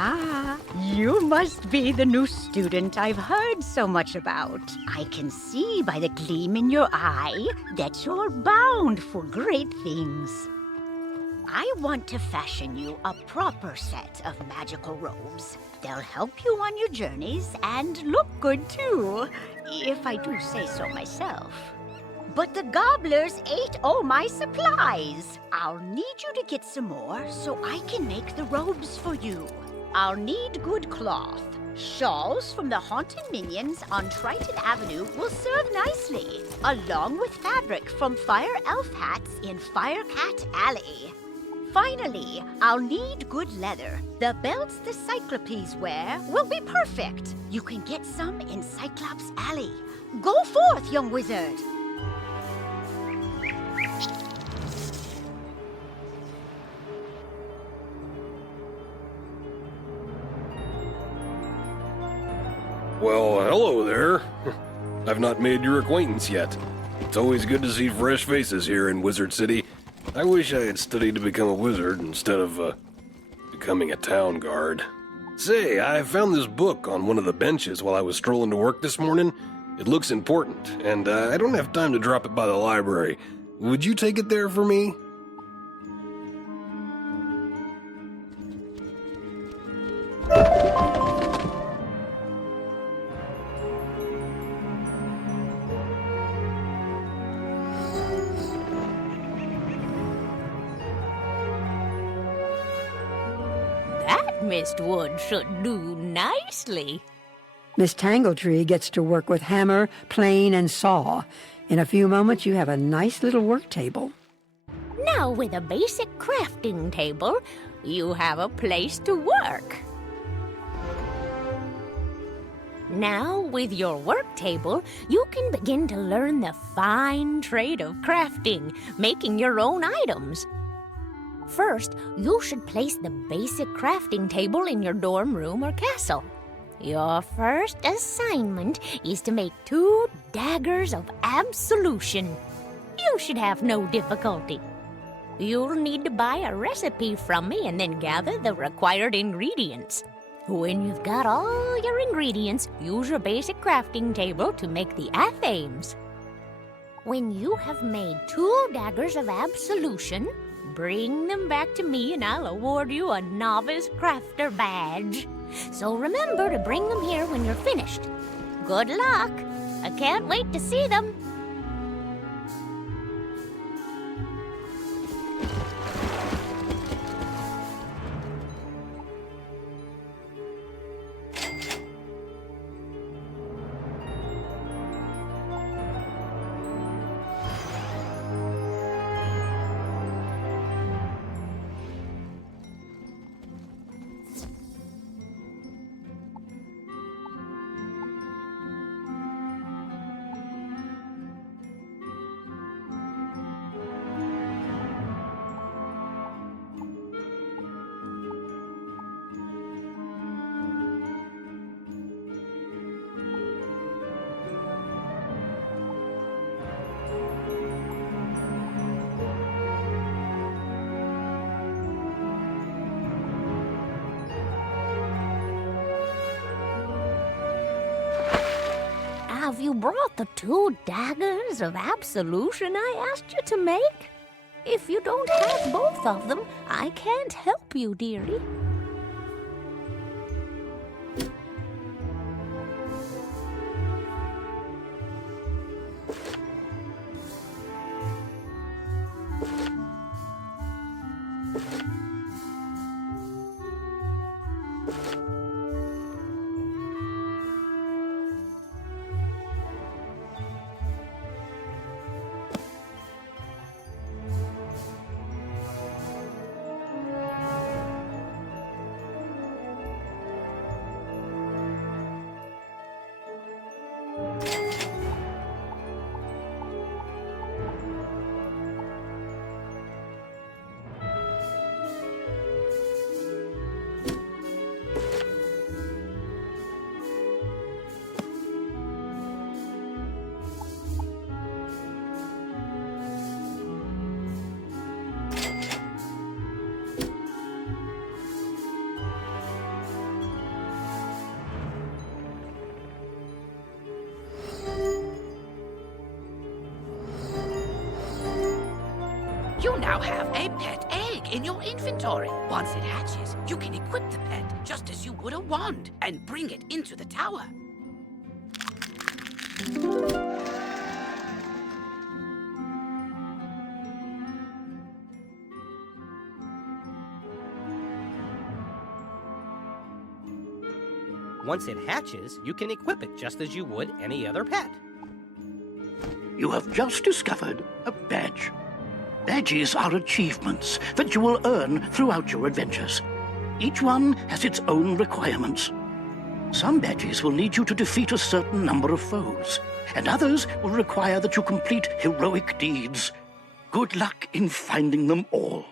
Ah, you must be the new student I've heard so much about. I can see by the gleam in your eye that you're bound for great things. I want to fashion you a proper set of magical robes. They'll help you on your journeys and look good too, if I do say so myself. But the gobblers ate all my supplies. I'll need you to get some more so I can make the robes for you. I'll need good cloth. Shawls from the haunted minions on Triton Avenue will serve nicely, along with fabric from Fire Elf hats in Firecat Alley. Finally, I'll need good leather. The belts the Cyclopes wear will be perfect. You can get some in Cyclops Alley. Go forth, young wizard. Well, hello there. I've not made your acquaintance yet. It's always good to see fresh faces here in Wizard City. I wish I had studied to become a wizard instead of, becoming a town guard. Say, I found this book on one of the benches while I was strolling to work this morning. It looks important, and I don't have time to drop it by the library. Would you take it there for me? Mistwood should do nicely. Miss Tangletree gets to work with hammer, plane, and saw. In a few moments, you have a nice little work table. Now, with a basic crafting table, you have a place to work. Now, with your work table, you can begin to learn the fine trade of crafting, making your own items. First, you should place the basic crafting table in your dorm room or castle. Your first assignment is to make 2 daggers of absolution. You should have no difficulty. You'll need to buy a recipe from me and then gather the required ingredients. When you've got all your ingredients, use your basic crafting table to make the athames. When you have made 2 daggers of absolution, bring them back to me and I'll award you a novice crafter badge. So remember to bring them here when you're finished. Good luck. I can't wait to see them. Have you brought the 2 daggers of absolution I asked you to make? If you don't have both of them, I can't help you, dearie. You now have a pet egg in your inventory. Once it hatches, you can equip the pet just as you would a wand and bring it into the tower. Once it hatches, you can equip it just as you would any other pet. You have just discovered a badge. Badges are achievements that you will earn throughout your adventures. Each one has its own requirements. Some badges will need you to defeat a certain number of foes, and others will require that you complete heroic deeds. Good luck in finding them all.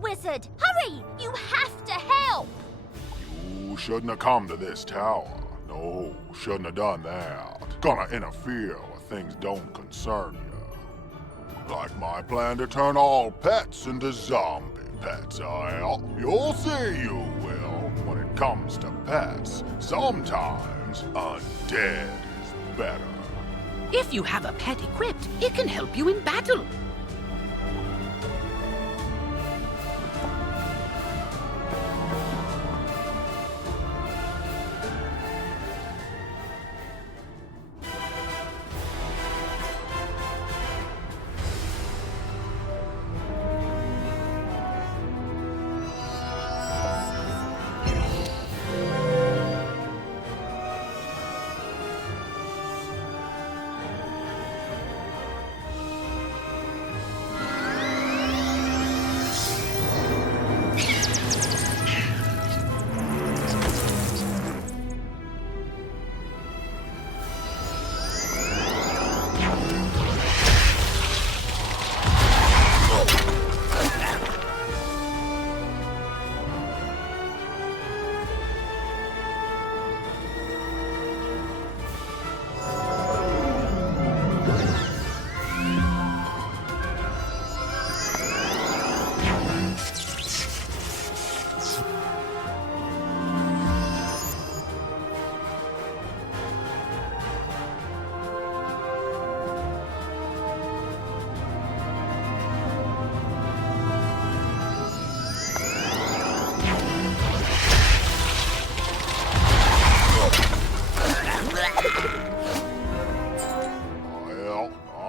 Wizard! Hurry! You have to help! You shouldn't have come to this tower. No, shouldn't have done that. Gonna interfere where things don't concern you. Like my plan to turn all pets into zombie pets, you'll see you will. When it comes to pets, sometimes undead is better. If you have a pet equipped, it can help you in battle.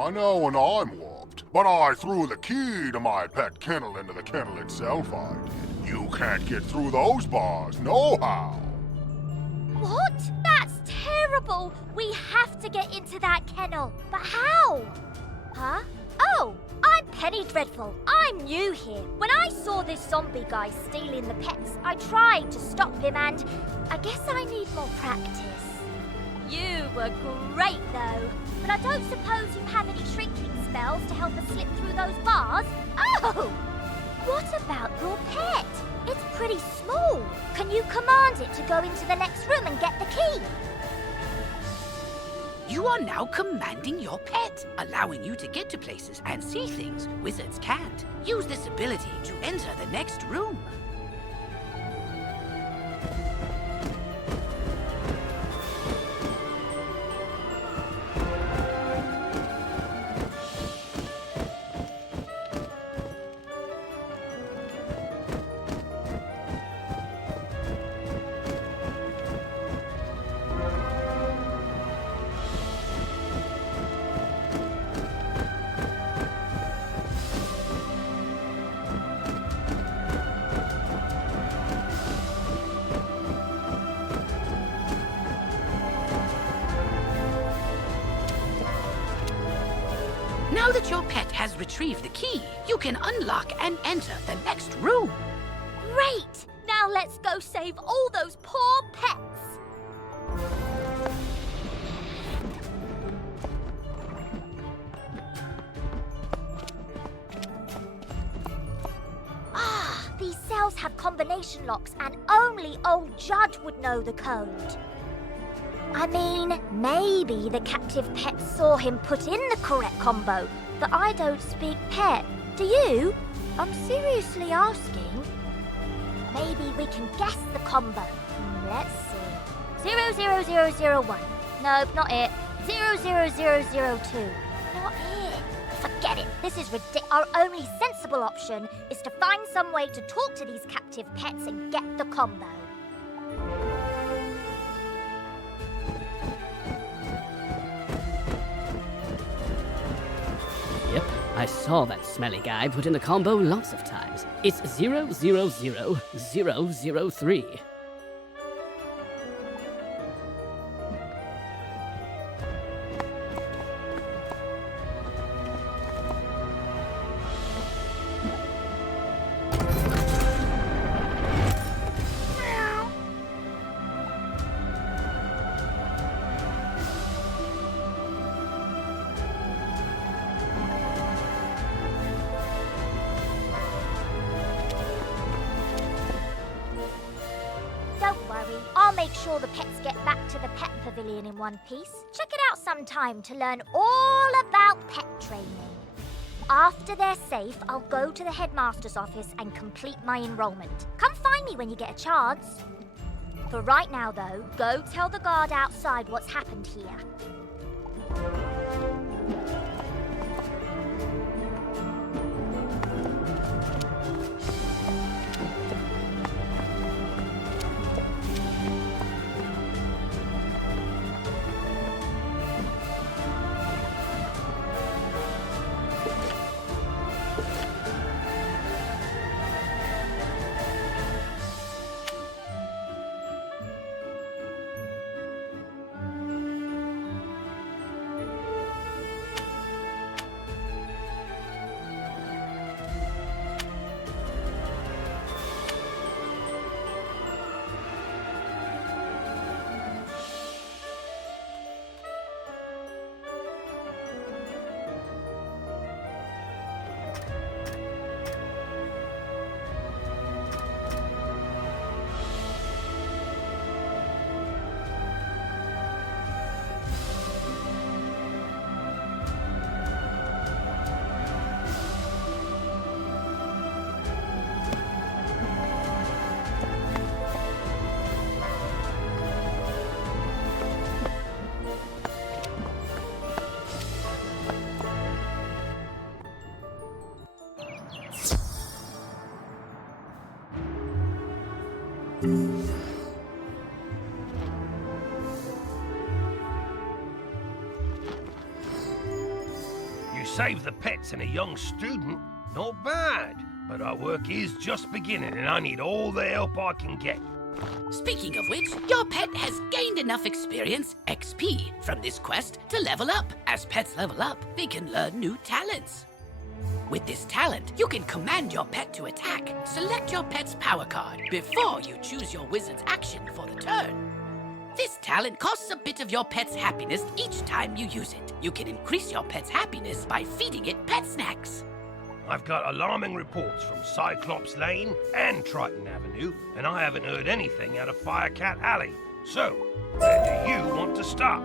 I know when I'm whooped, but I threw the key to my pet kennel into the kennel itself, I did. You can't get through those bars, nohow. What? That's terrible! We have to get into that kennel. But how? Huh? Oh, I'm Penny Dreadful. I'm new here. When I saw this zombie guy stealing the pets, I tried to stop him and I guess I need more practice. You were great though, but I don't suppose you have any shrinking spells to help us slip through those bars? Oh! What about your pet? It's pretty small. Can you command it to go into the next room and get the key? You are now commanding your pet, allowing you to get to places and see things wizards can't. Use this ability to enter the next room. Now that your pet has retrieved the key, you can unlock and enter the next room. Great! Now let's go save all those poor pets. Ah, combination locks, and only old Judd would know the code. I mean, maybe the captive pet saw him put in the correct combo, but I don't speak pet. Do you? I'm seriously asking. Maybe we can guess the combo. Let's see. 00001. Nope, not it. 00002. Not it. Forget it. This is ridiculous. Our only sensible option is to find some way to talk to these captive pets and get the combo. Yep, I saw that smelly guy put in the combo lots of times. It's 000003. I'll make sure the pets get back to the pet pavilion in one piece. Check it out sometime to learn all about pet training. After they're safe, I'll go to the headmaster's office and complete my enrollment. Come find me when you get a chance. For right now, though, go tell the guard outside what's happened here. You save the pets and a young student? Not bad. But our work is just beginning and I need all the help I can get. Speaking of which, your pet has gained enough experience, XP, from this quest to level up. As pets level up, they can learn new talents. With this talent, you can command your pet to attack. Select your pet's power card before you choose your wizard's action for the turn. This talent costs a bit of your pet's happiness each time you use it. You can increase your pet's happiness by feeding it pet snacks. I've got alarming reports from Cyclops Lane and Triton Avenue, and I haven't heard anything out of Firecat Alley. So, where do you want to start?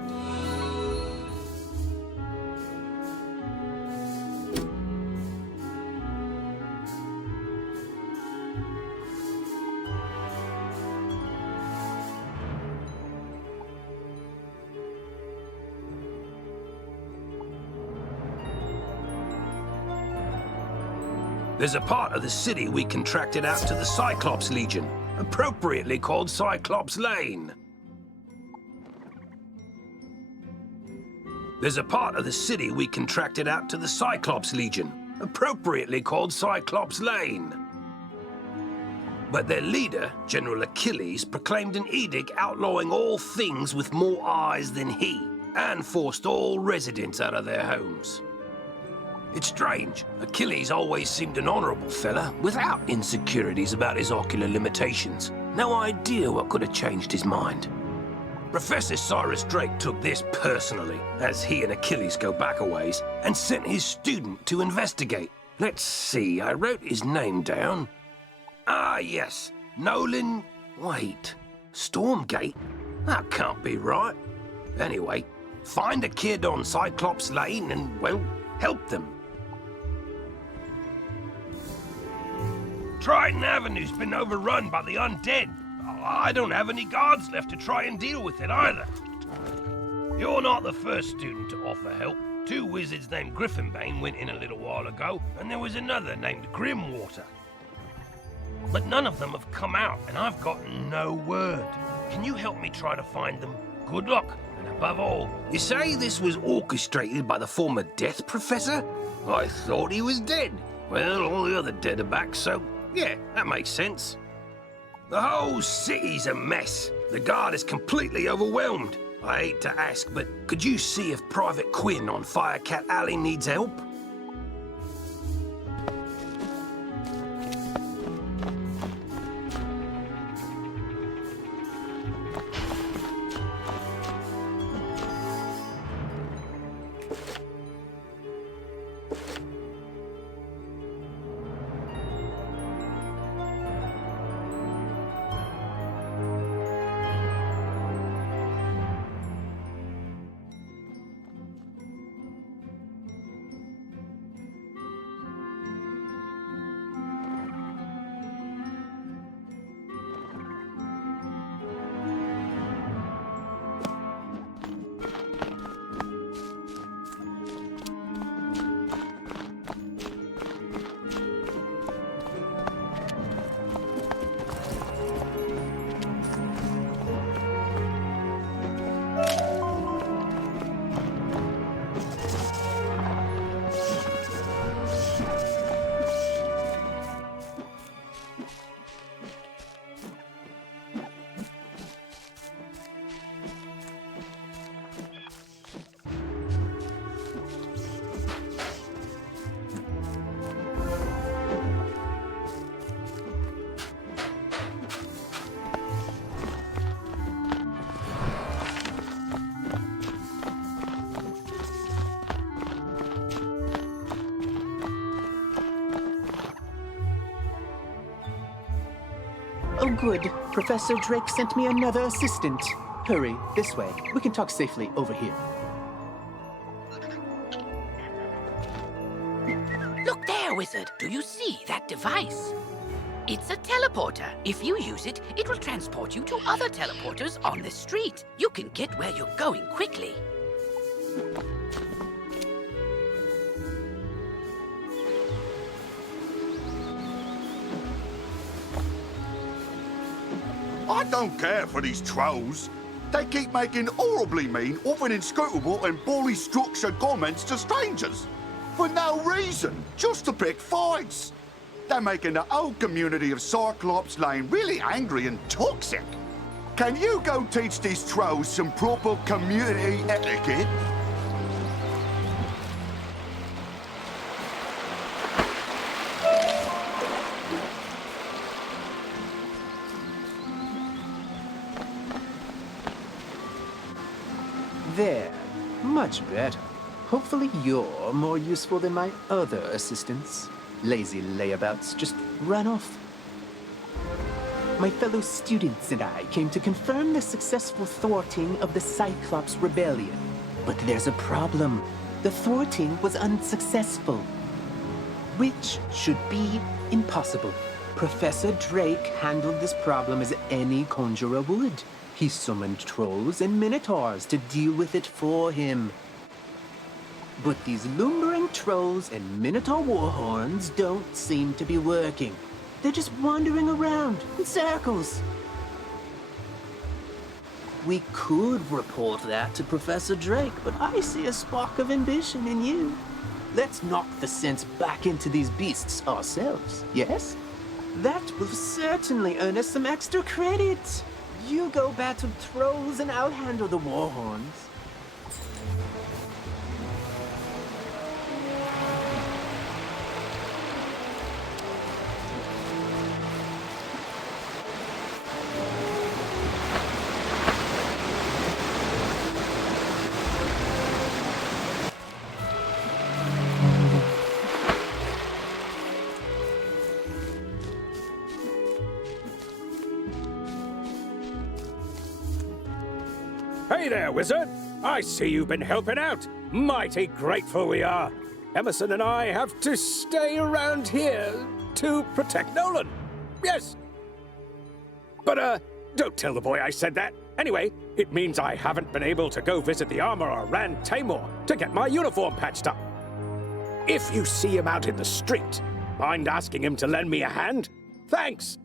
There's a part of the city we contracted out to the Cyclops Legion, appropriately called Cyclops Lane. There's a part of the city we contracted out to the Cyclops Legion, appropriately called Cyclops Lane. But their leader, General Achilles, proclaimed an edict outlawing all things with more eyes than he, and forced all residents out of their homes. It's strange. Achilles always seemed an honorable fella, without insecurities about his ocular limitations. No idea what could have changed his mind. Professor Cyrus Drake took this personally, as he and Achilles go back a ways, and sent his student to investigate. Let's see, I wrote his name down. Ah, yes, Nolan... Wait. Stormgate? That can't be right. Anyway, find a kid on Cyclops Lane and, well, help them. Triton Avenue's been overrun by the undead. I don't have any guards left to try and deal with it either. You're not the first student to offer help. 2 wizards named Griffinbane went in a little while ago, and there was another named Grimwater. But none of them have come out, and I've gotten no word. Can you help me try to find them? Good luck, and above all, you say this was orchestrated by the former Death Professor? I thought he was dead. Well, all the other dead are back, so yeah, that makes sense. The whole city's a mess. The guard is completely overwhelmed. I hate to ask, but could you see if Private Quinn on Firecat Alley needs help? Oh, good. Professor Drake sent me another assistant. Hurry, this way. We can talk safely over here. Look there, Wizard. Do you see that device? It's a teleporter. If you use it, it will transport you to other teleporters on this street. You can get where you're going quickly. I don't care for these trolls. They keep making horribly mean, often inscrutable and poorly structured comments to strangers. For no reason, just to pick fights. They're making the whole community of Cyclops Lane really angry and toxic. Can you go teach these trolls some proper community etiquette? There. Much better. Hopefully you're more useful than my other assistants. Lazy layabouts just run off. My fellow students and I came to confirm the successful thwarting of the Cyclops Rebellion. But there's a problem. The thwarting was unsuccessful. Which should be impossible. Professor Drake handled this problem as any conjurer would. He summoned trolls and minotaurs to deal with it for him. But these lumbering trolls and minotaur warhorns don't seem to be working. They're just wandering around in circles. We could report that to Professor Drake, but I see a spark of ambition in you. Let's knock the sense back into these beasts ourselves, yes? That will certainly earn us some extra credit. You go battle trolls and I'll handle the warhorns. Hey there, wizard. I see you've been helping out. Mighty grateful we are. Emerson and I have to stay around here to protect Nolan. Yes. But, don't tell the boy I said that. Anyway, it means I haven't been able to go visit the armorer Rand Tamor to get my uniform patched up. If you see him out in the street, mind asking him to lend me a hand? Thanks.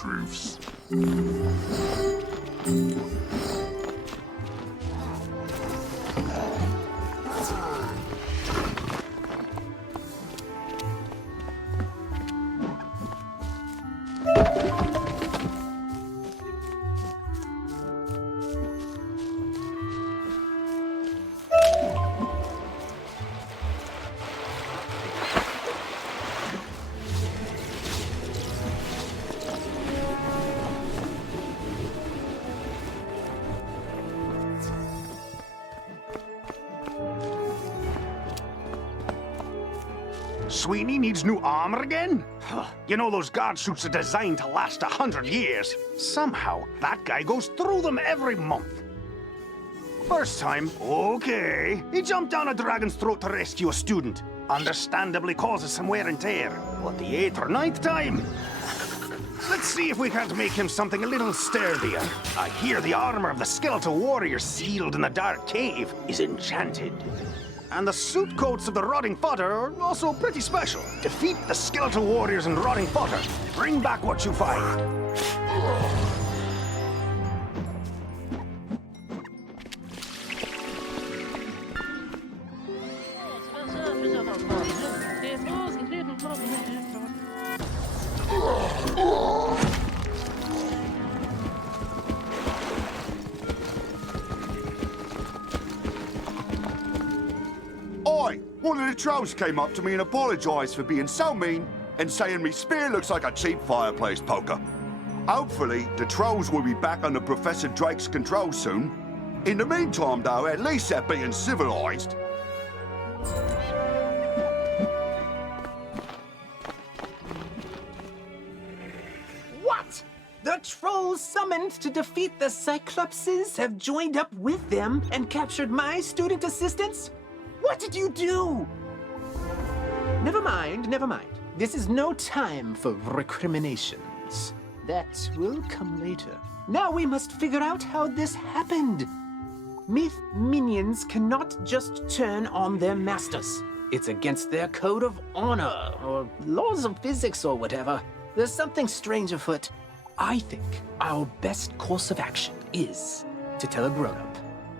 truths. Sweeney needs new armor again? You know those guard suits are designed to last 100 years. Somehow, that guy goes through them every month. First time, okay. He jumped down a dragon's throat to rescue a student. Understandably causes some wear and tear. But the 8th or 9th time? Let's see if we can't make him something a little sturdier. I hear the armor of the skeletal warrior sealed in the dark cave is enchanted. And the suit coats of the rotting fodder are also pretty special. Defeat the skeletal warriors and rotting fodder. Bring back what you find. Oi! One of the trolls came up to me and apologised for being so mean and saying me spear looks like a cheap fireplace poker. Hopefully, the trolls will be back under Professor Drake's control soon. In the meantime, though, at least they're being civilised. What? The trolls summoned to defeat the Cyclopses have joined up with them and captured my student assistants? What did you do? Never mind, never mind. This is no time for recriminations. That will come later. Now we must figure out how this happened. Myth minions cannot just turn on their masters. It's against their code of honor, or laws of physics, or whatever. There's something strange afoot. I think our best course of action is to tell a grown-up.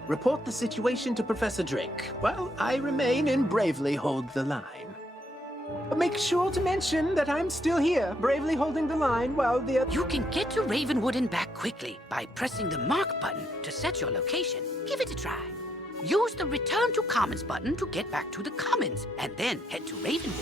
Report the situation to Professor Drake, while I remain and bravely hold the line. Make sure to mention that I'm still here, bravely holding the line while the... You can get to Ravenwood and back quickly by pressing the mark button to set your location. Give it a try. Use the Return to Commons button to get back to the Commons, and then head to Ravenwood.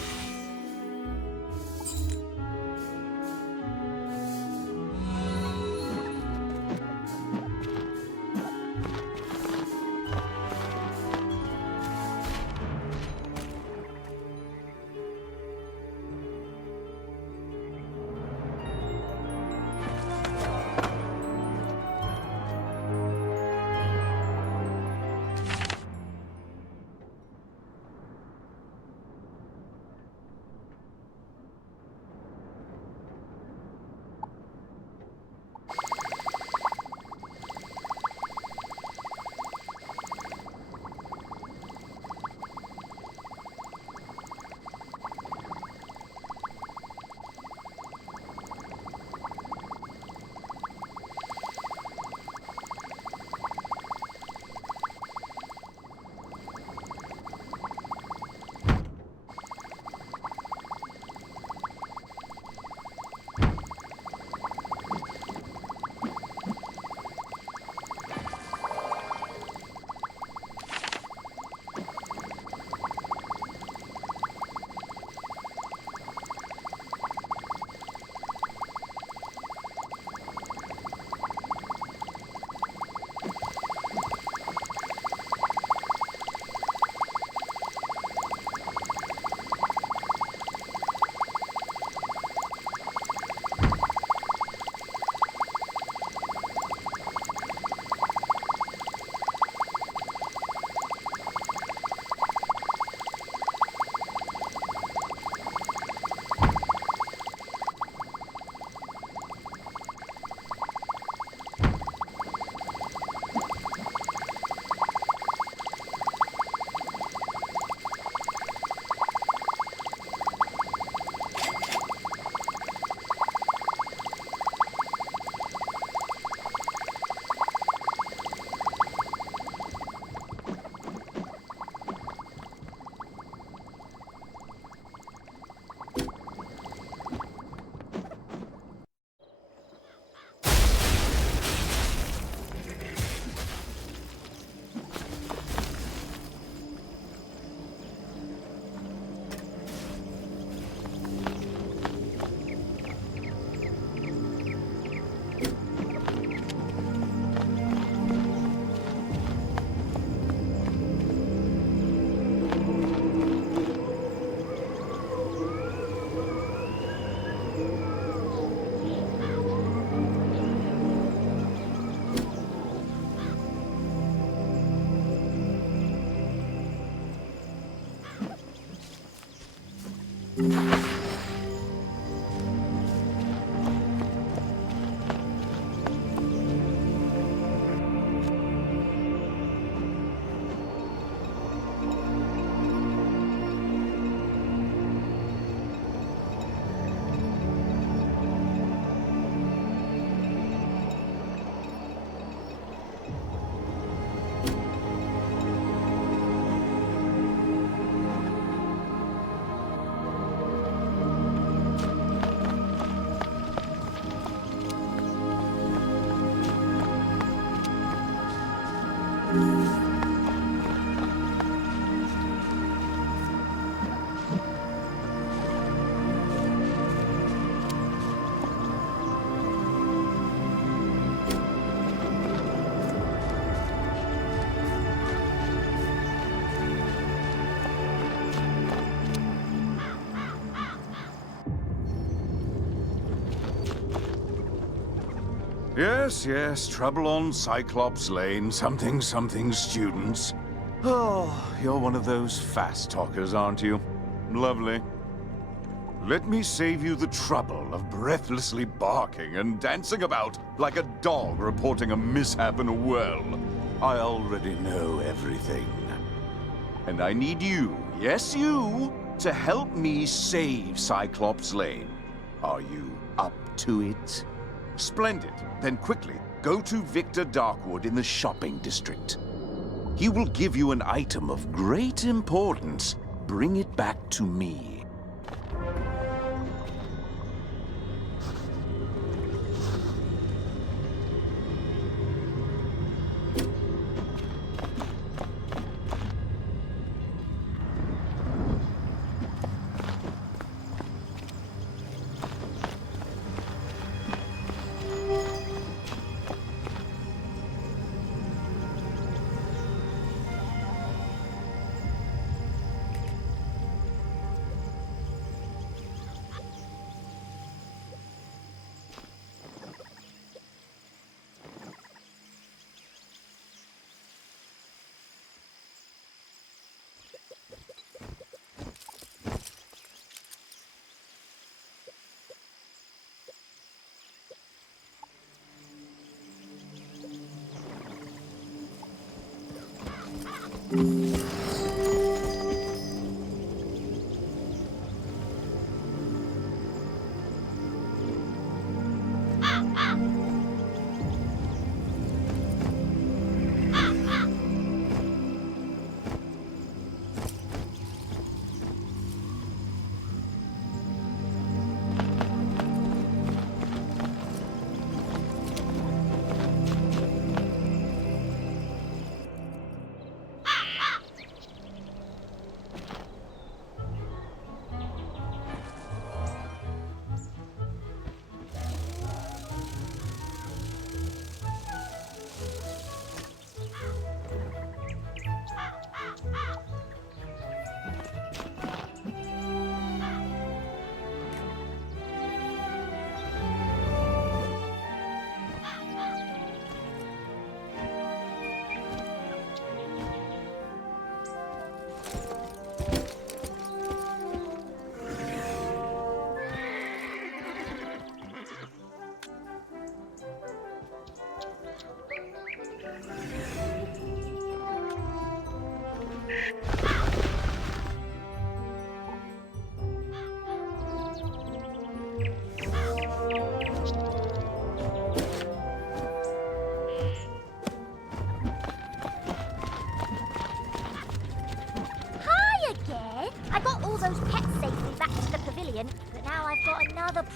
Yes, yes, trouble on Cyclops Lane, something students. Oh, you're one of those fast talkers, aren't you? Lovely. Let me save you the trouble of breathlessly barking and dancing about like a dog reporting a mishap in a well. I already know everything. And I need you, yes you, to help me save Cyclops Lane. Are you up to it? Splendid. Then quickly, go to Victor Darkwood in the shopping district. He will give you an item of great importance. Bring it back to me.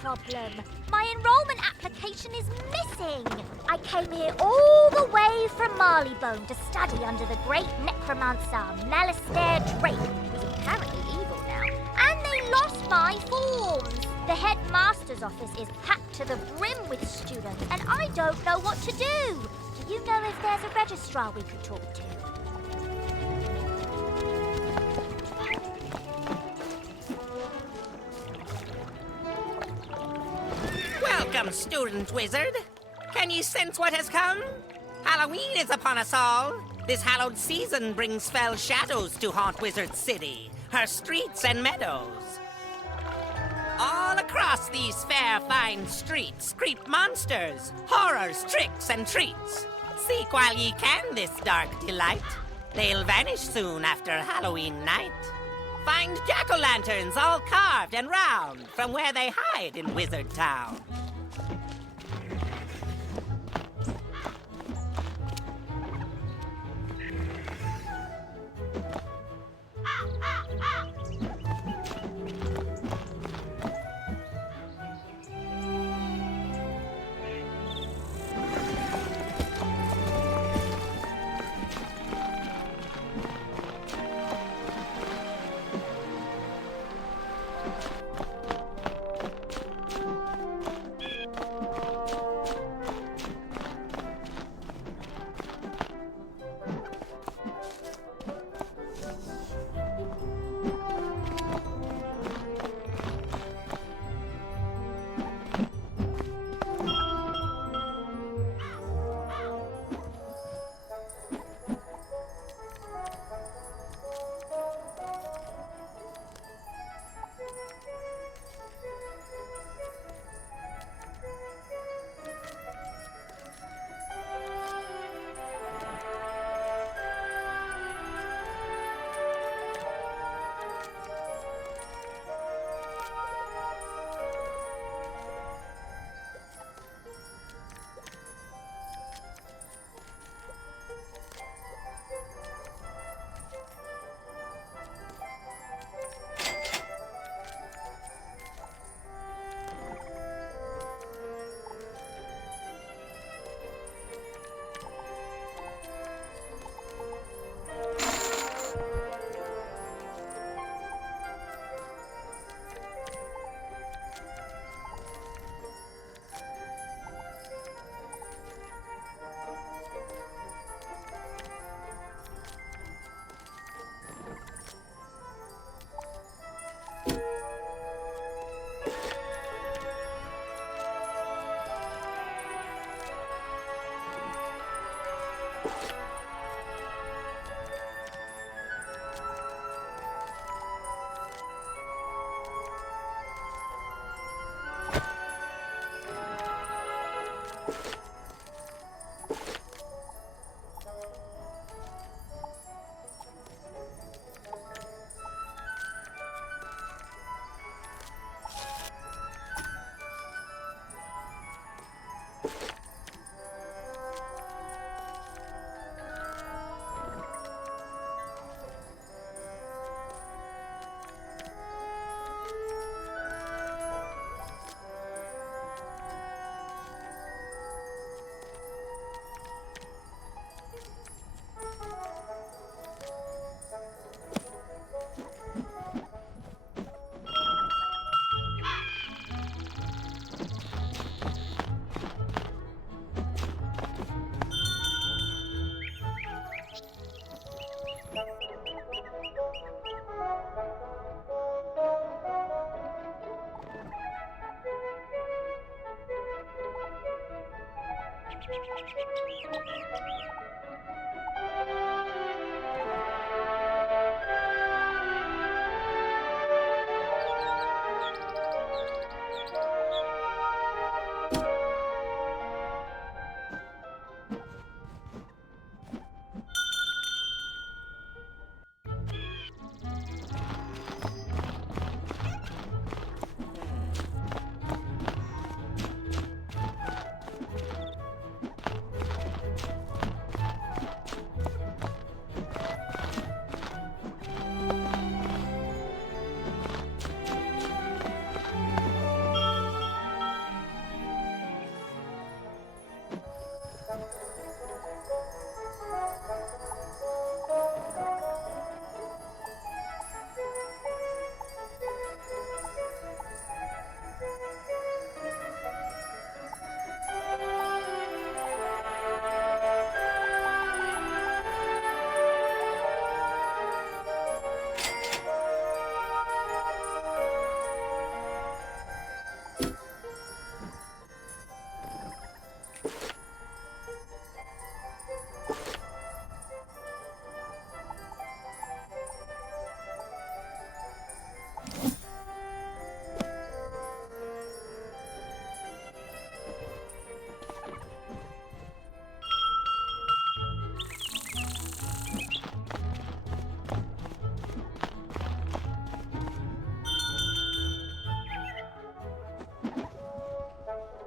Problem. My enrollment application is missing. I came here all the way from Marleybone to study under the great necromancer Malistaire Drake, who's apparently evil now. And they lost my forms. The headmaster's office is packed to the brim with students, and I don't know what to do. Do you know if there's a registrar we could talk to? Welcome, student wizard. Can you sense what has come? Halloween is upon us all. This hallowed season brings fell shadows to haunt Wizard City, her streets and meadows. All across these fair, fine streets creep monsters, horrors, tricks, and treats. Seek while ye can this dark delight. They'll vanish soon after Halloween night. Find jack-o'-lanterns all carved and round from where they hide in Wizard Town.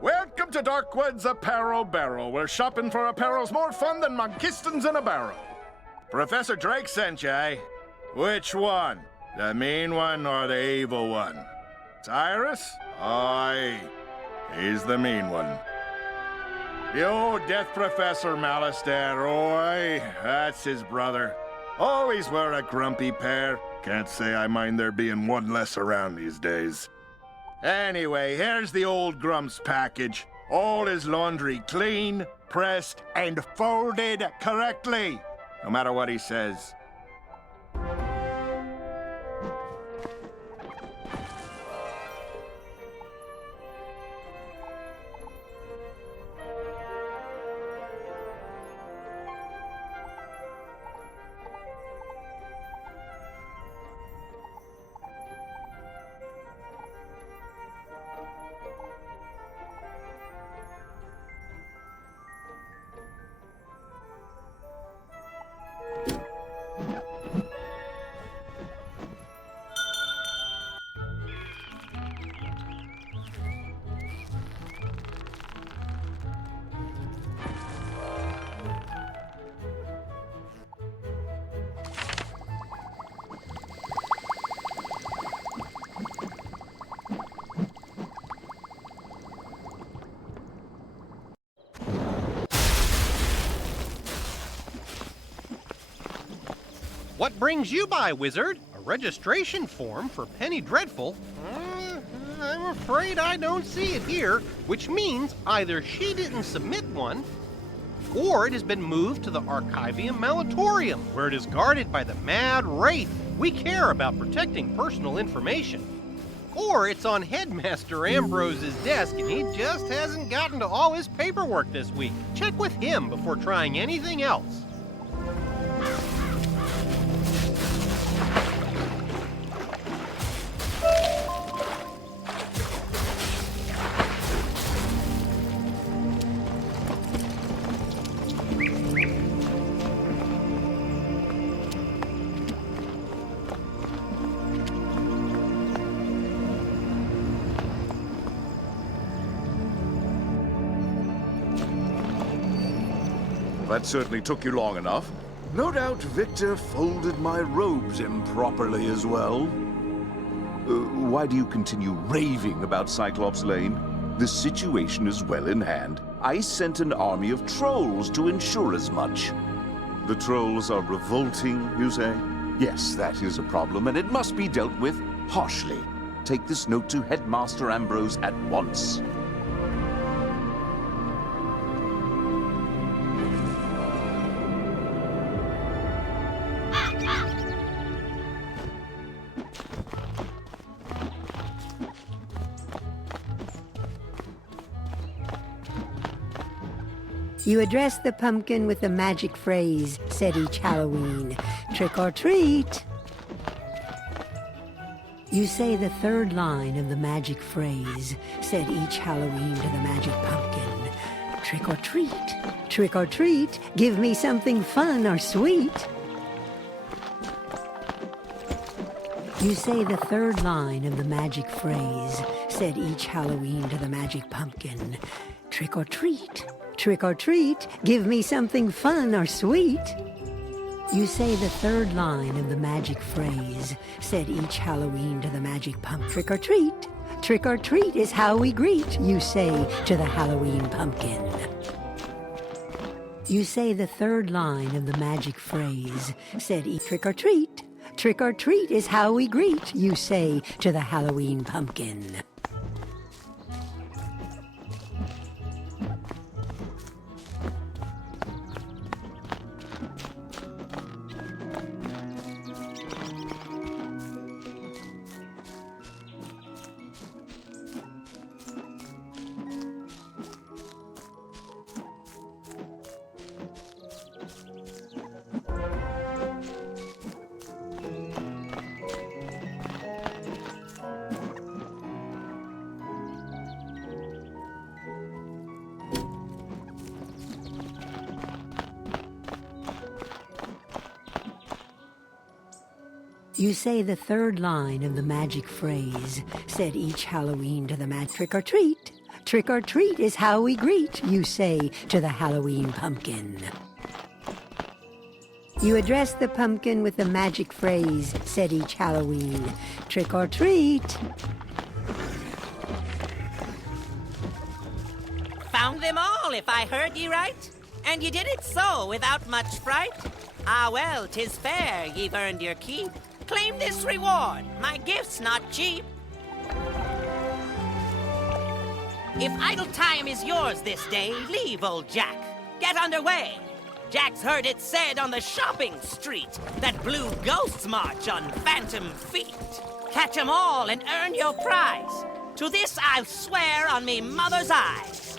Welcome to Darkwood's Apparel Barrel, where shopping for apparel's more fun than monkistons in a barrel. Professor Drake sent you, eh? Which one? The mean one or the evil one? Cyrus? Aye, he's the mean one. The old Death Professor Malistaire, oi, that's his brother. Always were a grumpy pair. Can't say I mind there being one less around these days. Anyway, here's the old Grump's package. All his laundry clean, pressed, and folded correctly. No matter what he says. What brings you by, Wizard? A registration form for Penny Dreadful? I'm afraid I don't see it here, which means either she didn't submit one, or it has been moved to the Archivium Malatorium, where it is guarded by the Mad Wraith. We care about protecting personal information. Or it's on Headmaster Ambrose's desk and he just hasn't gotten to all his paperwork this week. Check with him before trying anything else. That certainly took you long enough. No doubt Victor folded my robes improperly as well. Why do you continue raving about Cyclops Lane? The situation is well in hand. I sent an army of trolls to ensure as much. The trolls are revolting, you say? Yes, that is a problem, and it must be dealt with harshly. Take this note to Headmaster Ambrose at once. You address the pumpkin with the magic phrase said each Halloween. Trick or treat. You say the third line of the magic phrase said each Halloween to the magic pumpkin. Trick or treat. Trick or treat. Give me something fun or sweet. You say the third line of the magic phrase said each Halloween to the magic pumpkin. Trick or treat. Trick or treat. Give me something fun or sweet. You say the third line of the magic phrase said each Halloween to the magic pumpkin. Trick or treat. Trick or treat is how we greet, you say to the Halloween pumpkin. You say the third line of the magic phrase said trick or treat. Trick or treat is how we greet, you say to the Halloween pumpkin. You say the third line of the magic phrase said each Halloween to the trick or treat. Trick or treat is how we greet, you say to the Halloween pumpkin. You address the pumpkin with the magic phrase said each Halloween. Trick or treat. Found them all, if I heard ye right. And ye did it so without much fright. Ah well, 'tis fair ye've earned your keep. Claim this reward, my gift's not cheap. If idle time is yours this day, leave old Jack. Get underway. Jack's heard it said on the shopping street that blue ghosts march on phantom feet. Catch 'em all and earn your prize. To this I'll swear on me mother's eyes.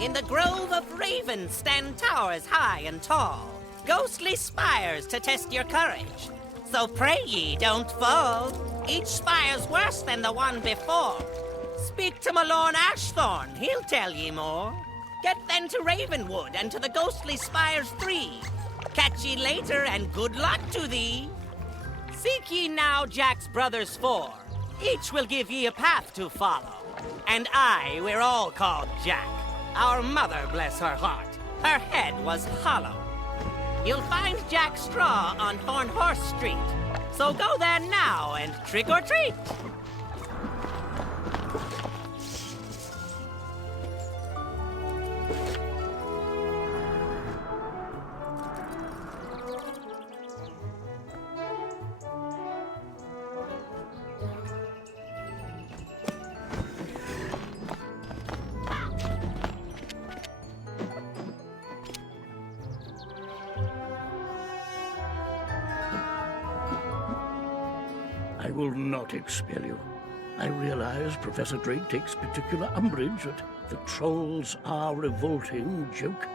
In the grove of ravens stand towers high and tall, ghostly spires to test your courage. So pray ye don't fall. Each spire's worse than the one before. Speak to Malorn Ashthorn, he'll tell ye more. Get then to Ravenwood and to the ghostly spires 3. Catch ye later and good luck to thee. Seek ye now Jack's brothers 4. Each will give ye a path to follow. And we're all called Jack. Our mother, bless her heart, her head was hollow. You'll find Jack Straw on Hornhorse Street. So go there now and trick or treat. I will not expel you. I realize Professor Drake takes particular umbrage at the trolls are revolting joke,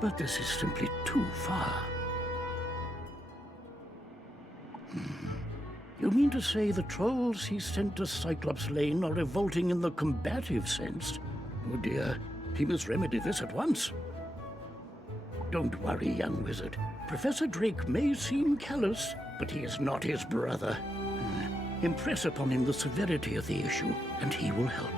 but this is simply too far. You mean to say the trolls he sent to Cyclops Lane are revolting in the combative sense? Oh dear, he must remedy this at once. Don't worry, young wizard. Professor Drake may seem callous, but he is not his brother. Impress upon him the severity of the issue, and he will help.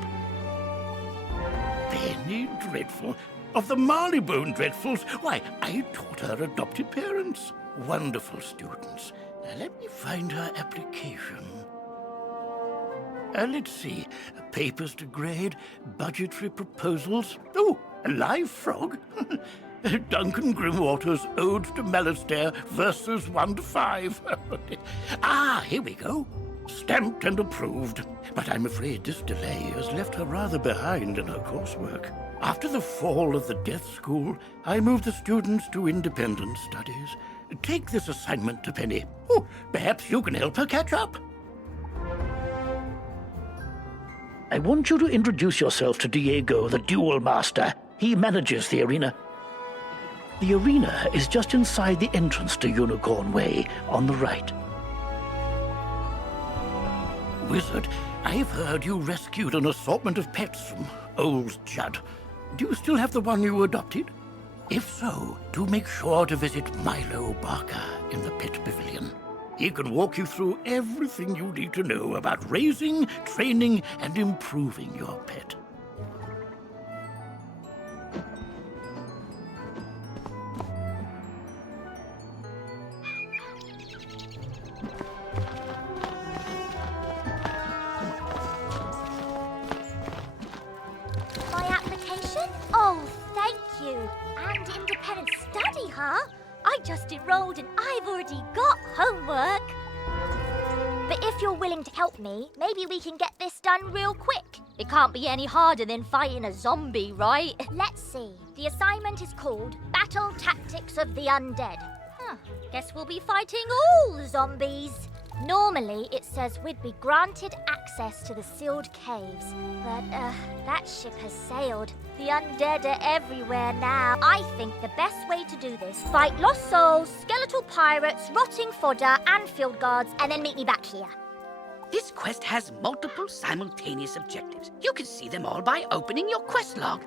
Penny Dreadful? Of the Marleybone Dreadfuls? Why, I taught her adopted parents. Wonderful students. Now, let me find her application. Let's see. Papers to grade, budgetary proposals. Oh, a live frog. Duncan Grimwater's Ode to Malastare, verses 1 to 5. Here we go. Stamped and approved. But I'm afraid this delay has left her rather behind in her coursework. After the fall of the Death School, I moved the students to independent studies. Take this assignment to Penny. Oh, perhaps you can help her catch up. I want you to introduce yourself to Diego, the Duel Master. He manages the arena. The arena is just inside the entrance to Unicorn Way, on the right. Wizard, I've heard you rescued an assortment of pets from old Judd. Do you still have the one you adopted? If so, do make sure to visit Milo Barker in the Pet Pavilion. He can walk you through everything you need to know about raising, training, and improving your pet. My application? Oh, thank you. And independent study, huh? I just enrolled and I've already got homework. But if you're willing to help me, maybe we can get this done real quick. It can't be any harder than fighting a zombie, right? Let's see. The assignment is called Battle Tactics of the Undead. Guess we'll be fighting all the zombies. Normally, it says we'd be granted access to the sealed caves. But, that ship has sailed. The undead are everywhere now. I think the best way to do this, fight lost souls, skeletal pirates, rotting fodder, and field guards, and then meet me back here. This quest has multiple simultaneous objectives. You can see them all by opening your quest log.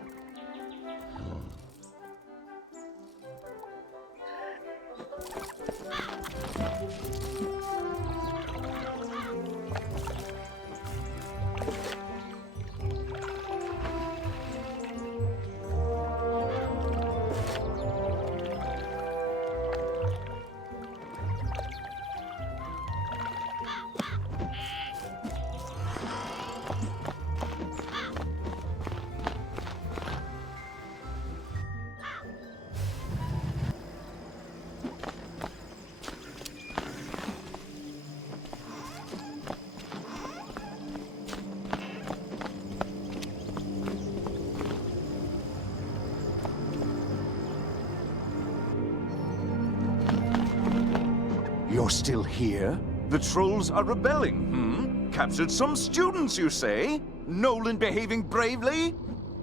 You're still here? The trolls are rebelling, Captured some students, you say? Nolan behaving bravely?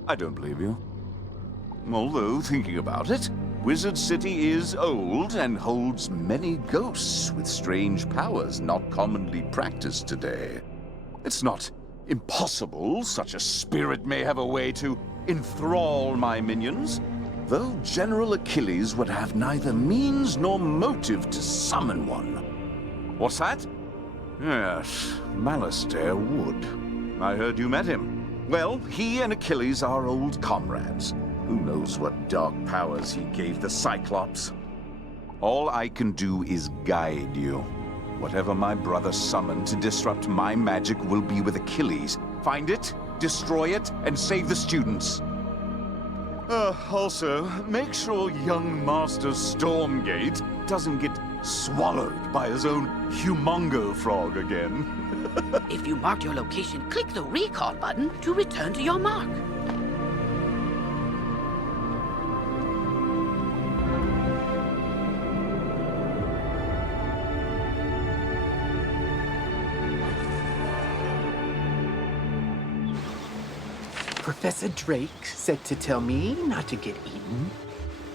I don't believe you. Although, thinking about it, Wizard City is old and holds many ghosts with strange powers not commonly practiced today. It's not impossible such a spirit may have a way to enthrall my minions, though General Achilles would have neither means nor motive to summon one. What's that? Yes, Malastair would. I heard you met him. Well, he and Achilles are old comrades. Who knows what dark powers he gave the Cyclops? All I can do is guide you. Whatever my brother summoned to disrupt my magic will be with Achilles. Find it, destroy it, and save the students. Also, make sure young Master Stormgate doesn't get swallowed by his own humongo frog again. If you marked your location, click the recall button to return to your mark. Professor Drake said to tell me not to get eaten.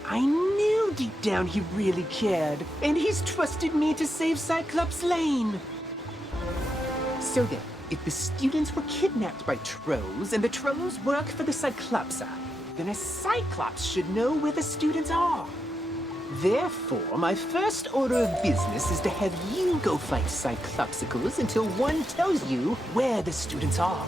I knew deep down he really cared, and he's trusted me to save Cyclops Lane. So then, if the students were kidnapped by trolls and the trolls work for the Cyclopsa, then a Cyclops should know where the students are. Therefore, my first order of business is to have you go fight Cyclopsicles until one tells you where the students are.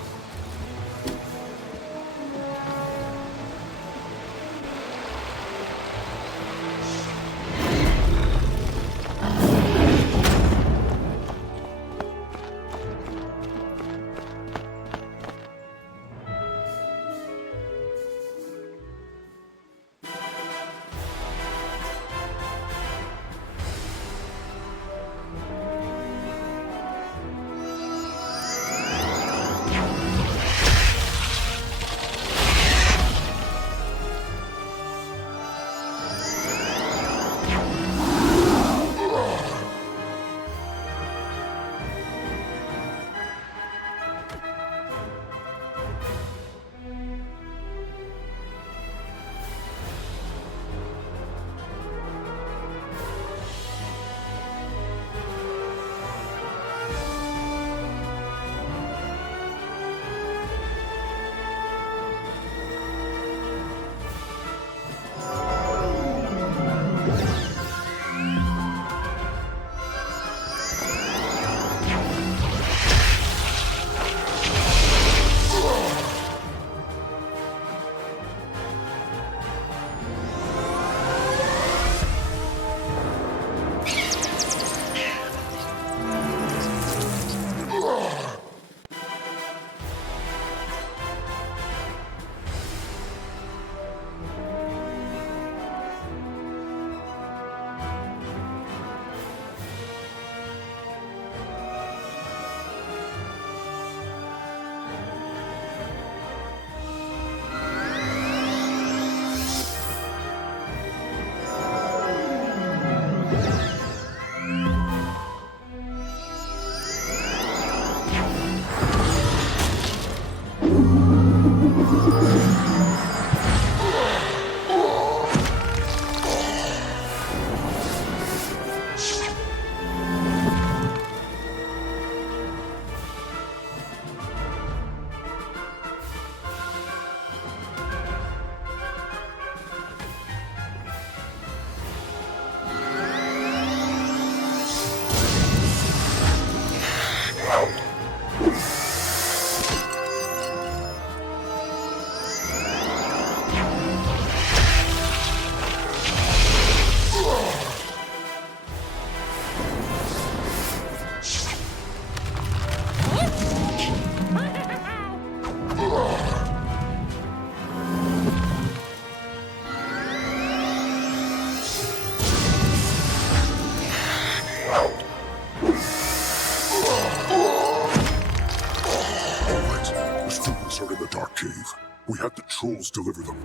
We had the trolls deliver them.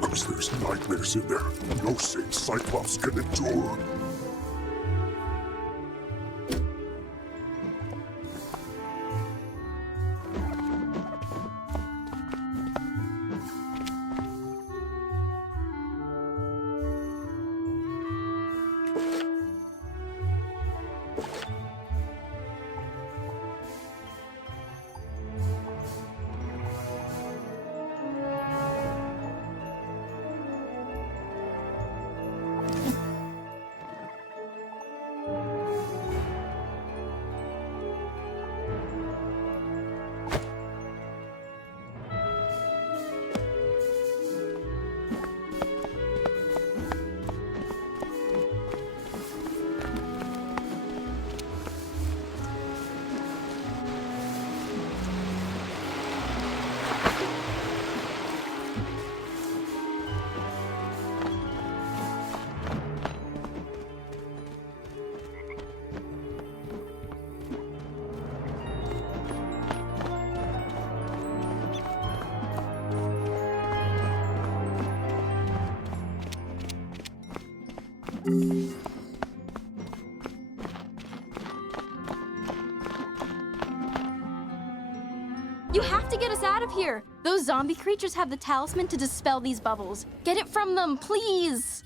Because there's nightmares in there. No sane Cyclops can endure. You have to get us out of here! Those zombie creatures have the talisman to dispel these bubbles. Get it from them, please!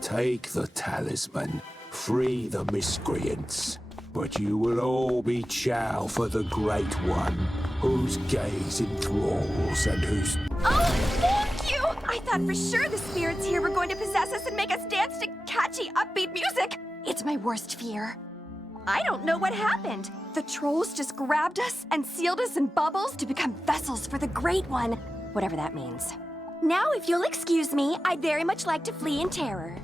Take the talisman, free the miscreants, but you will all be chow for the Great One, whose gaze enthralls and whose... Oh, thank you! I thought for sure the spirits here were going to possess us and make us dance to catchy, upbeat music. It's my worst fear. I don't know what happened. The trolls just grabbed us and sealed us in bubbles to become vessels for the Great One, whatever that means. Now, if you'll excuse me, I'd very much like to flee in terror.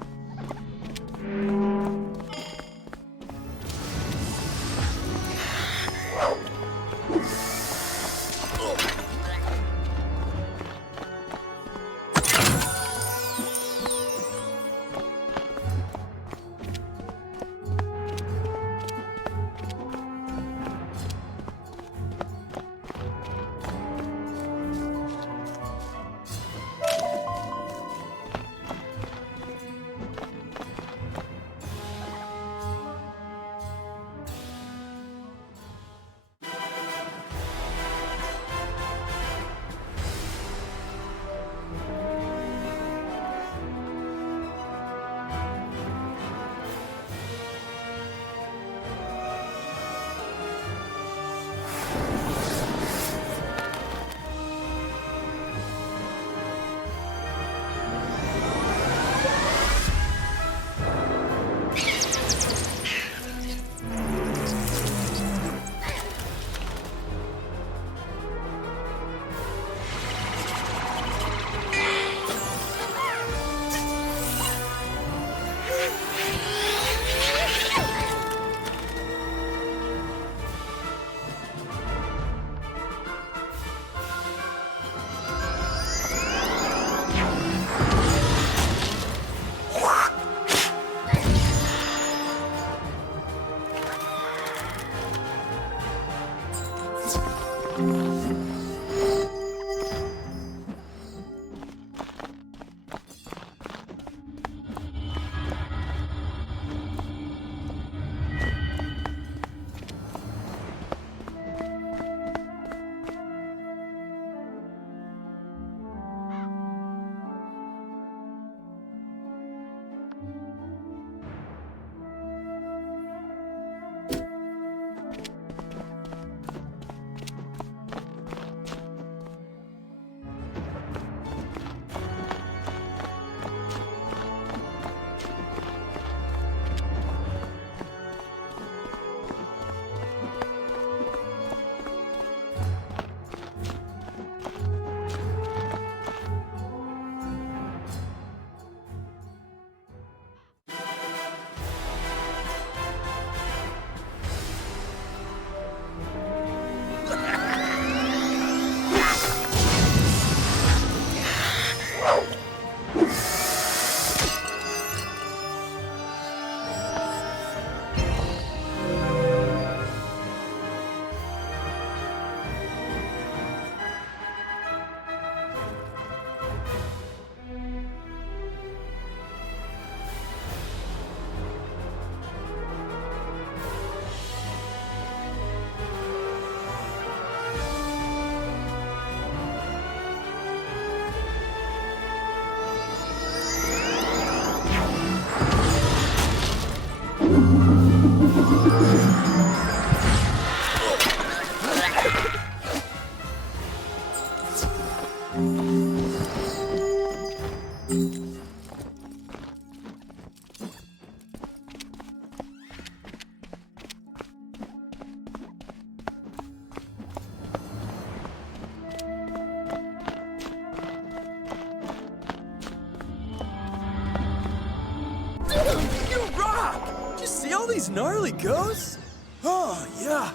These gnarly ghosts? Oh, yeah.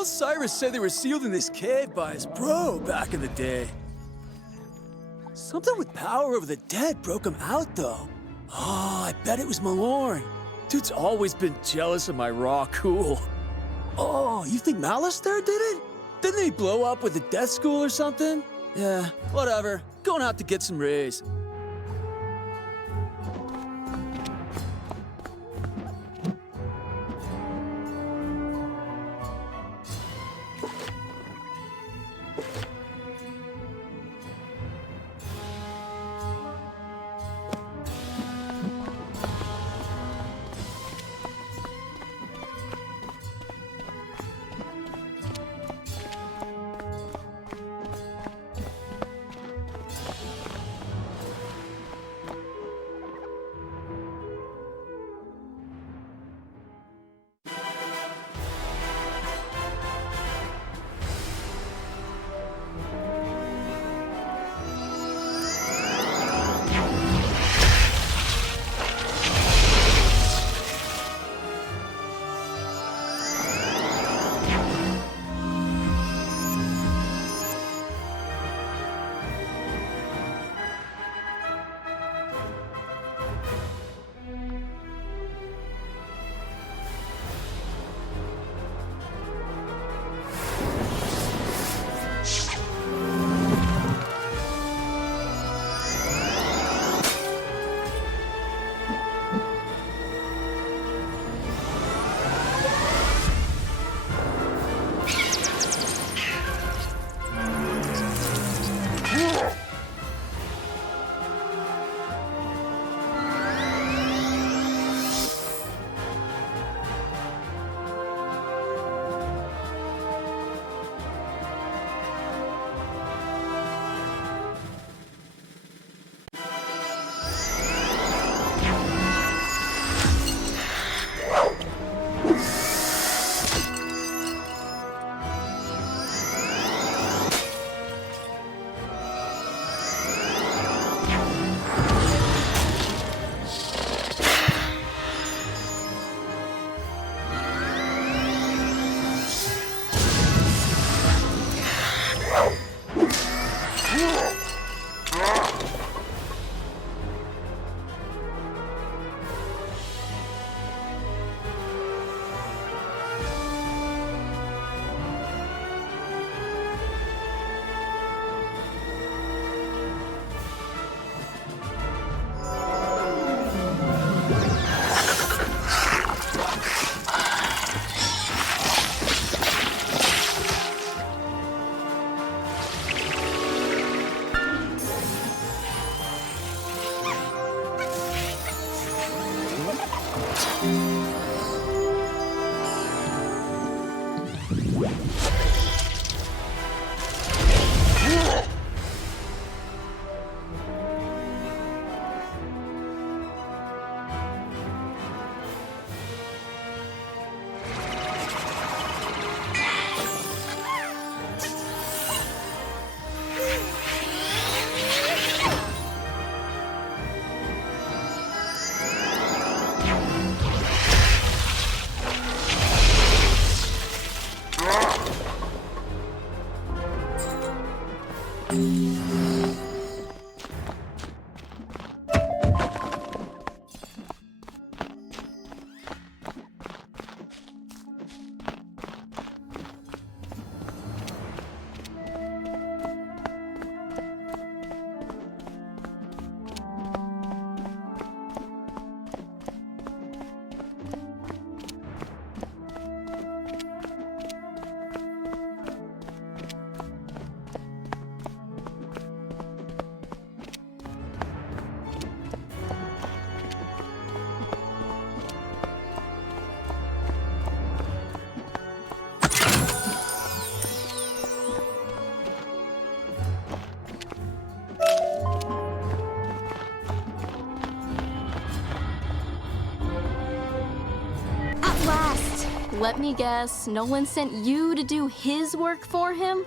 Osiris said they were sealed in this cave by his bro back in the day. Something with power over the dead broke him out, though. Oh, I bet it was Malorn. Dude's always been jealous of my raw cool. Oh, you think Malister did it? Didn't he blow up with the death school or something? Yeah, whatever. Going out to get some rays. Let me guess, Nolan sent you to do his work for him?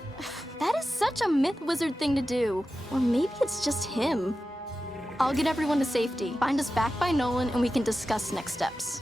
That is such a myth wizard thing to do. Or maybe it's just him. I'll get everyone to safety. Find us back by Nolan and we can discuss next steps.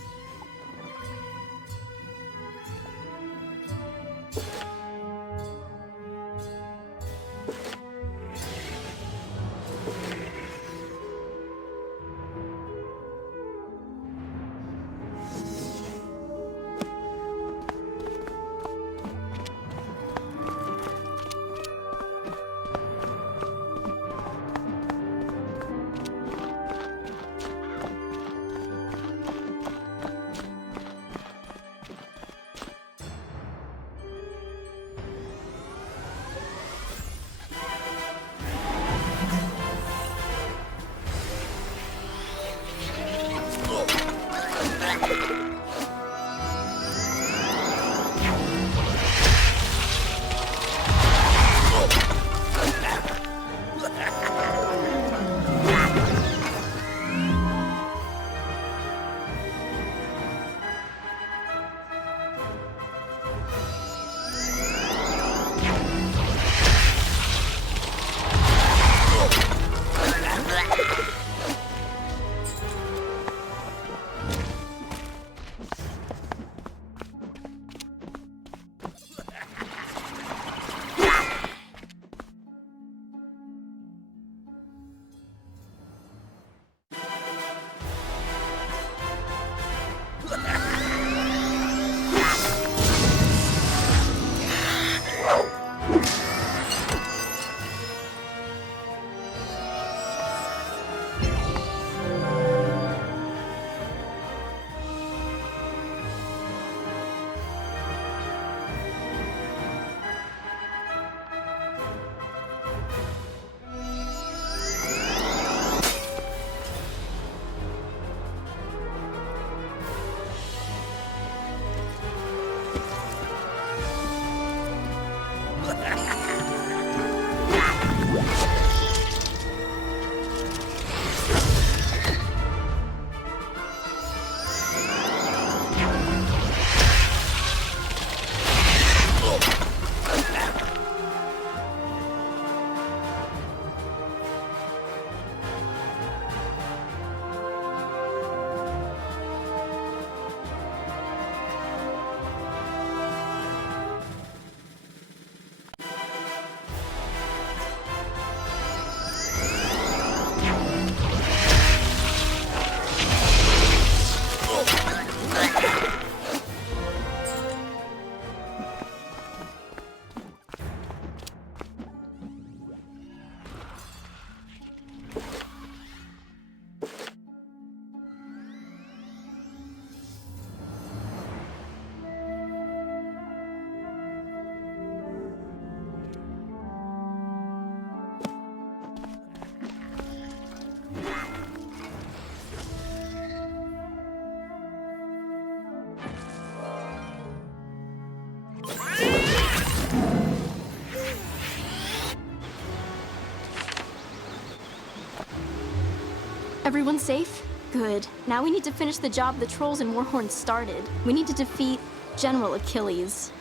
Everyone safe? Good. Now we need to finish the job the trolls and Warhorn started. We need to defeat General Achilles.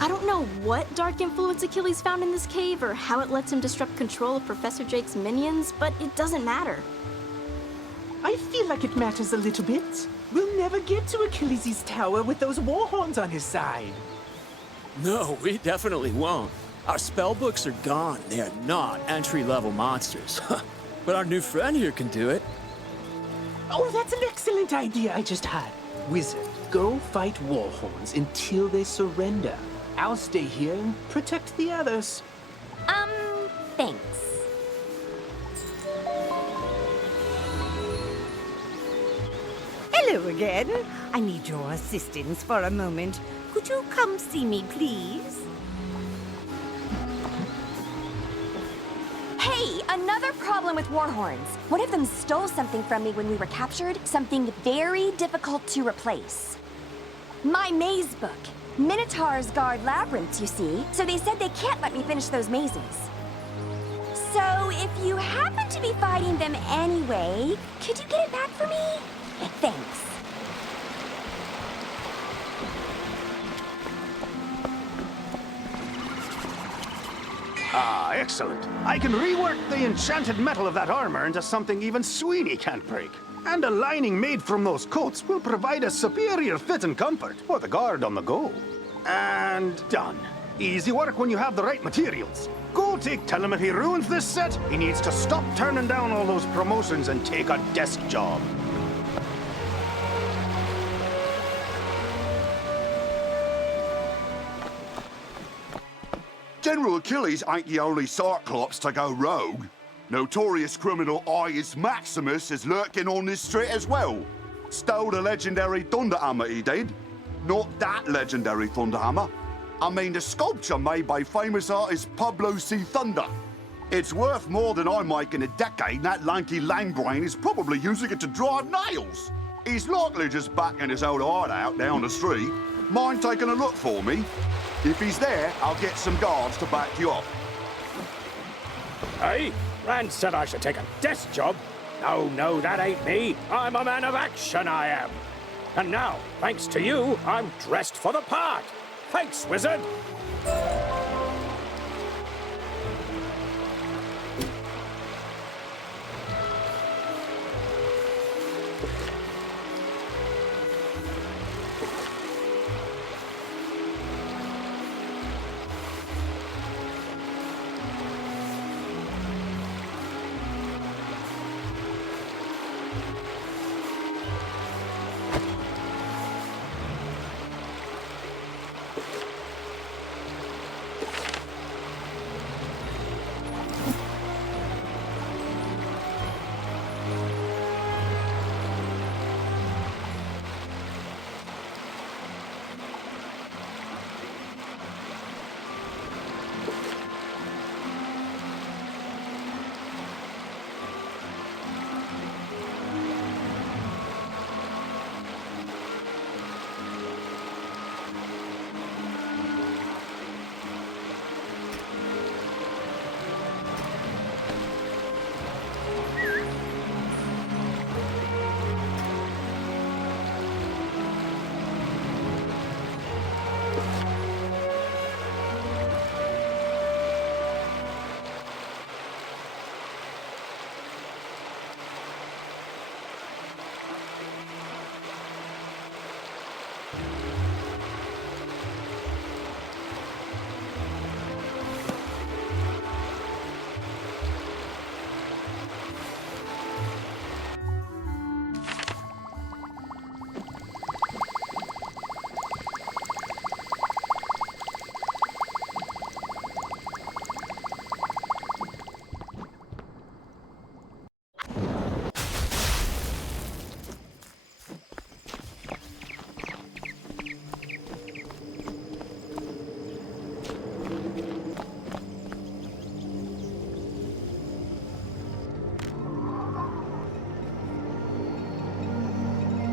I don't know what dark influence Achilles found in this cave or how it lets him disrupt control of Professor Drake's minions, but it doesn't matter. I feel like it matters a little bit. We'll never get to Achilles' tower with those Warhorns on his side. No, we definitely won't. Our spell books are gone. They are not entry-level monsters. But our new friend here can do it. Oh, that's an excellent idea I just had. Wizard, go fight Warhorns until they surrender. I'll stay here and protect the others. Thanks. Hello again. I need your assistance for a moment. Could you come see me, please? Hey, another problem with Warhorns. One of them stole something from me when we were captured, something very difficult to replace. My maze book. Minotaurs guard labyrinths, you see, so they said they can't let me finish those mazes. So if you happen to be fighting them anyway, could you get it back for me? Thanks. Ah, excellent. I can rework the enchanted metal of that armor into something even Sweeney can't break. And a lining made from those coats will provide a superior fit and comfort for the guard on the go. And done. Easy work when you have the right materials. Go tell him if he ruins this set, he needs to stop turning down all those promotions and take a desk job. General Achilles ain't the only Cyclops to go rogue. Notorious criminal Ius Maximus is lurking on this street as well. Stole the legendary Thunderhammer, he did. Not that legendary Thunderhammer. I mean the sculpture made by famous artist Pablo C. Thunder. It's worth more than I make in a decade, and that lanky langbrain is probably using it to drive nails. He's likely just backing his old heart out down the street. Mind taking a look for me? If he's there, I'll get some guards to back you up. Hey, Rand said I should take a desk job. No, that ain't me. I'm a man of action, I am. And now, thanks to you, I'm dressed for the part. Thanks, Wizard.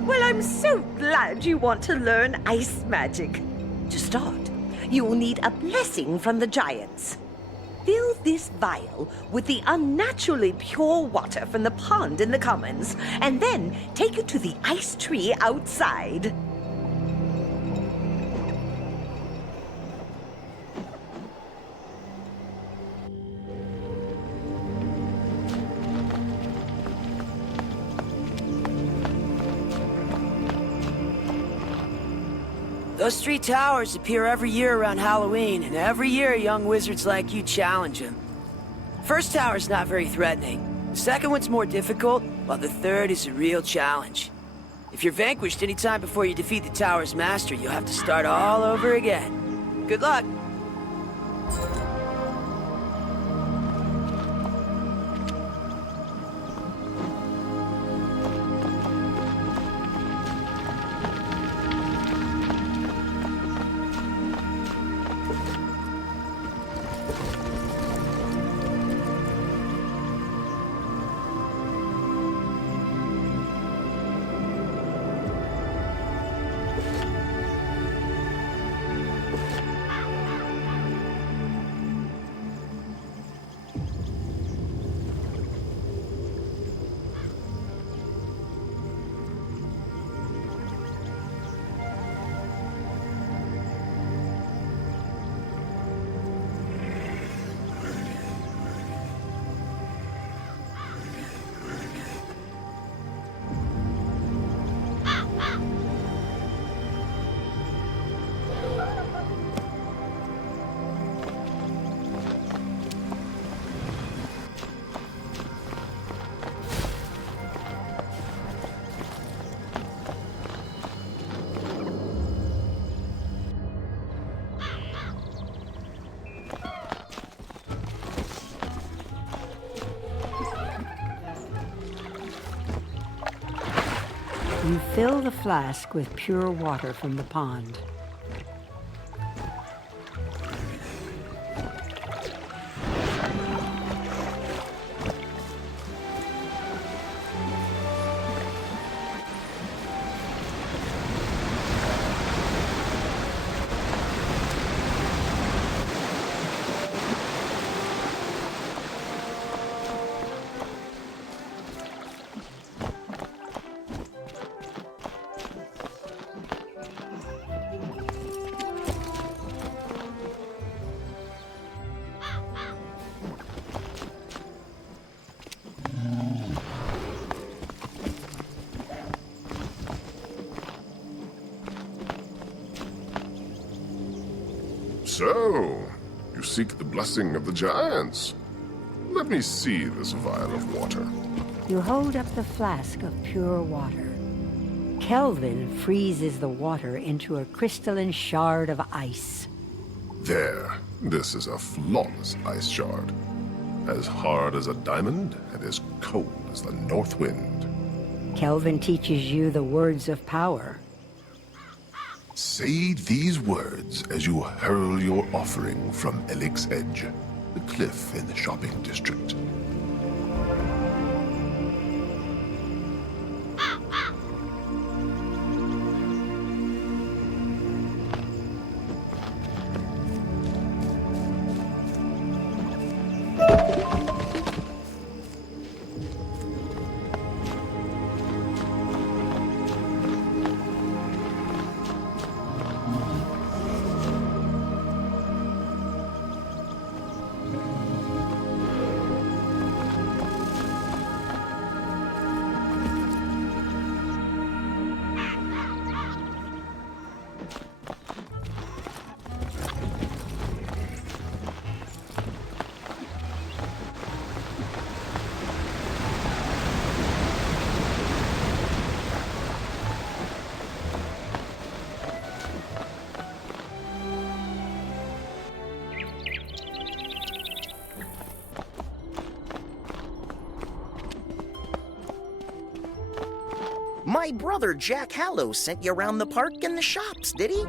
Well, I'm so glad you want to learn ice magic. To start, you will need a blessing from the giants. Fill this vial with the unnaturally pure water from the pond in the commons, and then take it to the ice tree outside. Those three towers appear every year around Halloween, and every year young wizards like you challenge them. First tower's not very threatening. The second one's more difficult, while the third is a real challenge. If you're vanquished any time before you defeat the tower's master, you'll have to start all over again. Good luck. Fill the flask with pure water from the pond. So, you seek the blessing of the giants? Let me see this vial of water. You hold up the flask of pure water. Kelvin freezes the water into a crystalline shard of ice. There. This is a flawless ice shard. As hard as a diamond and as cold as the north wind. Kelvin teaches you the words of power. Say these words as you hurl your offering from Elix's Edge, the cliff in the shopping district. My brother Jack Hallow sent you around the park and the shops, did he?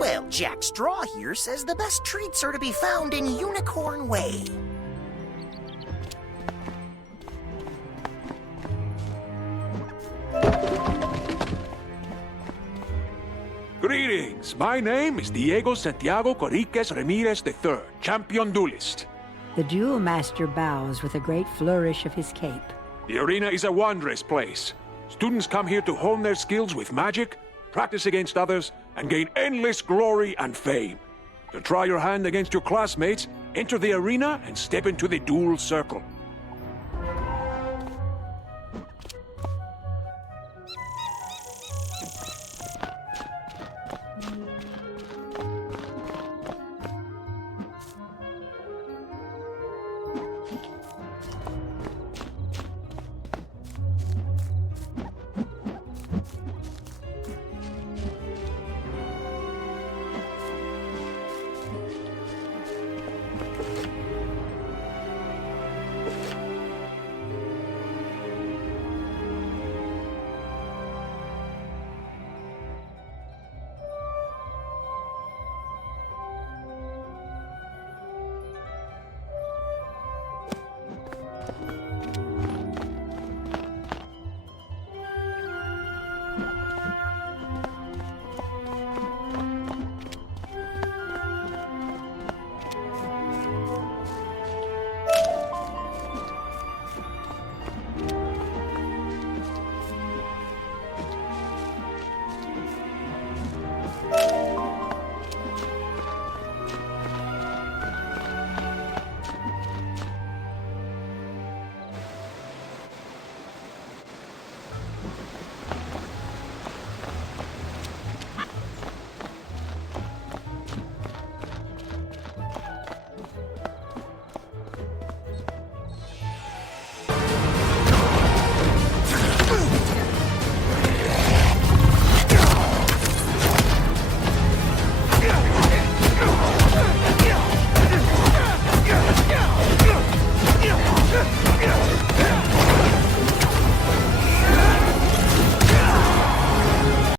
Well, Jack Straw here says the best treats are to be found in Unicorn Way. Greetings. My name is Diego Santiago Coriques Ramirez III, champion duelist. The duel master bows with a great flourish of his cape. The arena is a wondrous place. Students come here to hone their skills with magic, practice against others, and gain endless glory and fame. To try your hand against your classmates, enter the arena and step into the duel circle.